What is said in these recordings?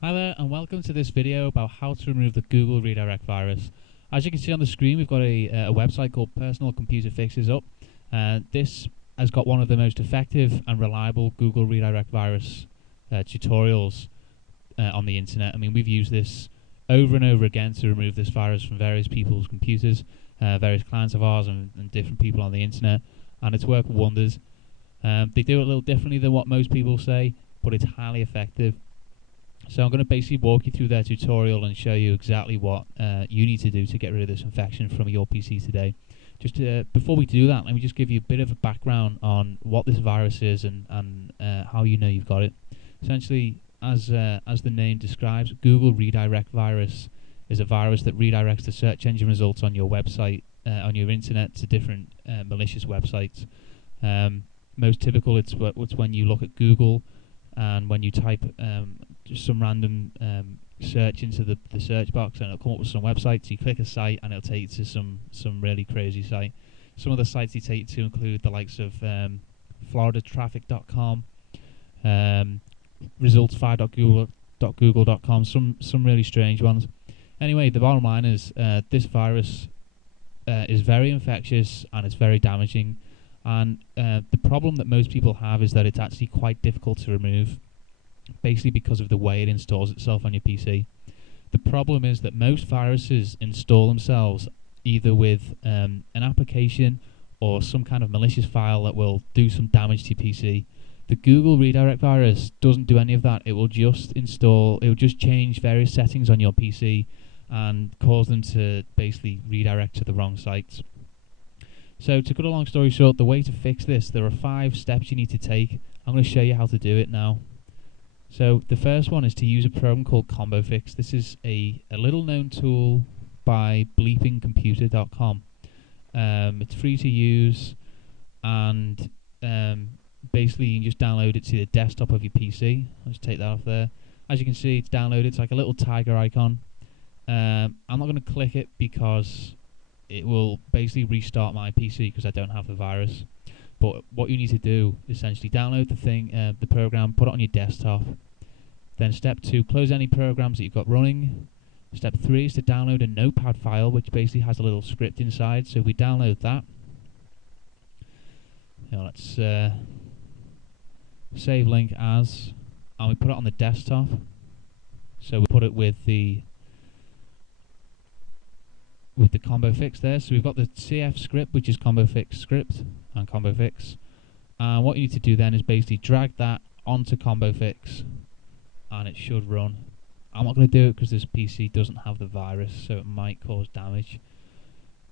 Hi there, and welcome to this video about how to remove the Google redirect virus. As you can see on the screen, we've got a website called Personal Computer Fixes up. This has got one of the most effective and reliable Google redirect virus tutorials on the internet. I mean, we've used this over and over again to remove this virus from various people's computers, various clients of ours and different people on the internet, and it's worked wonders. They do it a little differently than what most people say, but it's highly effective. So I'm going to basically walk you through their tutorial and show you exactly what you need to do to get rid of this infection from your PC today. Just before we do that, let me just give you a bit of a background on what this virus is and how you know you've got it. Essentially, as the name describes, Google Redirect Virus is a virus that redirects the search engine results on your website, on your internet, to different malicious websites. Most typical, it's when you look at Google and when you type just some random search into the search box, and it'll come up with some websites. You click a site and it'll take you to some really crazy site. Some of the sites you take to include the likes of floridatraffic.com, results5.google.com, some really strange ones. Anyway, the bottom line is this virus is very infectious and it's very damaging, and the problem that most people have is that it's actually quite difficult to remove, basically because of the way it installs itself on your PC. The problem is that most viruses install themselves either with an application or some kind of malicious file that will do some damage to your PC. The Google redirect virus doesn't do any of that. It will just change various settings on your PC and cause them to basically redirect to the wrong sites. So to cut a long story short, the way to fix this, there are 5 steps you need to take. I'm going to show you how to do it now. So the first one is to use a program called ComboFix. This is a little known tool by bleepingcomputer.com. It's free to use, and basically you can just download it to the desktop of your PC. Let's take that off there. As you can see, it's downloaded. It's like a little tiger icon. I'm not going to click it because it will basically restart my PC because I don't have the virus. But what you need to do is essentially download the program, put it on your desktop. Then step 2, close any programs that you've got running. Step 3 is to download a notepad file, which basically has a little script inside. So if we download that, let's save link as, and we put it on the desktop. So we put it with the ComboFix there. So we've got the CF script, which is ComboFix script and ComboFix. And what you need to do then is basically drag that onto ComboFix, and it should run. I'm not going to do it because this PC doesn't have the virus, so it might cause damage.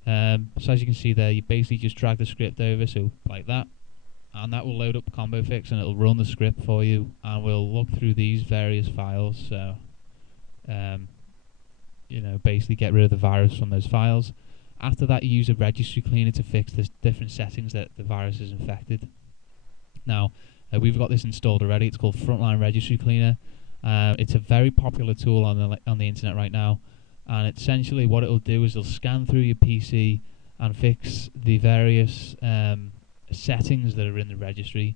So as you can see there, you basically just drag the script over, so like that, and that will load up ComboFix and it'll run the script for you, and we'll look through these various files. So basically get rid of the virus from those files. After that, you use a registry cleaner to fix the different settings that the virus is infected. Now, we've got this installed already. It's called Frontline Registry Cleaner. It's a very popular tool on the internet right now, and essentially what it'll do is it'll scan through your PC and fix the various settings that are in the registry.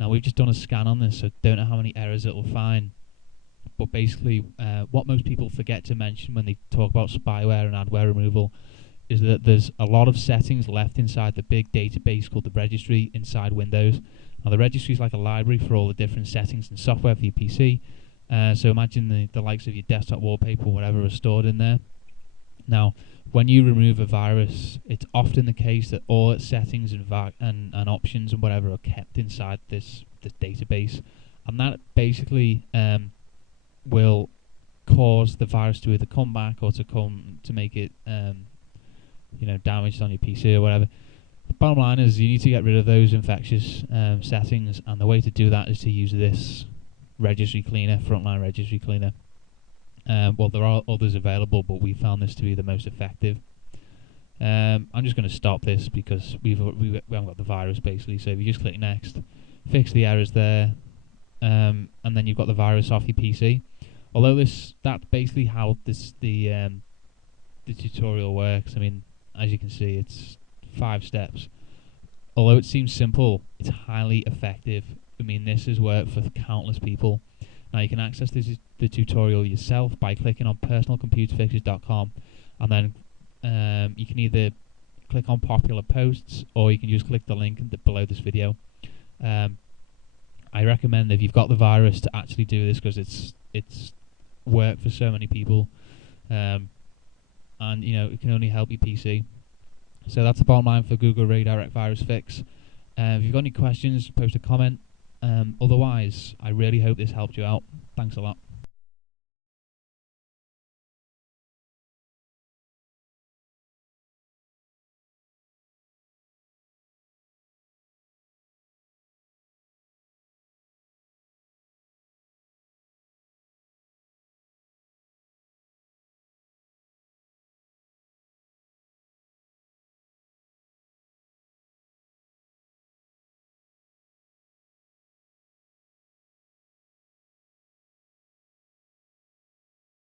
Now, we've just done a scan on this, so don't know how many errors it will find. But basically, what most people forget to mention when they talk about spyware and adware removal is that there's a lot of settings left inside the big database called the registry inside Windows. Now, the registry is like a library for all the different settings and software for your PC. So imagine the likes of your desktop wallpaper or whatever are stored in there. Now, when you remove a virus, it's often the case that all its settings and options and whatever are kept inside this database, and that basically will cause the virus to either come back or to make it damaged on your PC or whatever. The bottom line is you need to get rid of those infectious settings, and the way to do that is to use this registry cleaner, Frontline Registry Cleaner. Well, there are others available, but we found this to be the most effective. I'm just going to stop this because we haven't got the virus basically. So if you just click next, fix the errors there, and then you've got the virus off your PC. Although that's basically how the tutorial works. I mean, as you can see, it's 5 steps. Although it seems simple, it's highly effective. I mean, this has worked for countless people. Now you can access the tutorial yourself by clicking on personalcomputerfixes.com, and then you can either click on popular posts, or you can just click the link below this video. I recommend, if you've got the virus, to actually do this, because it's worked for so many people, and it can only help your PC. So that's the bottom line for Google Redirect Virus Fix. If you've got any questions, post a comment. Otherwise, I really hope this helped you out. Thanks a lot.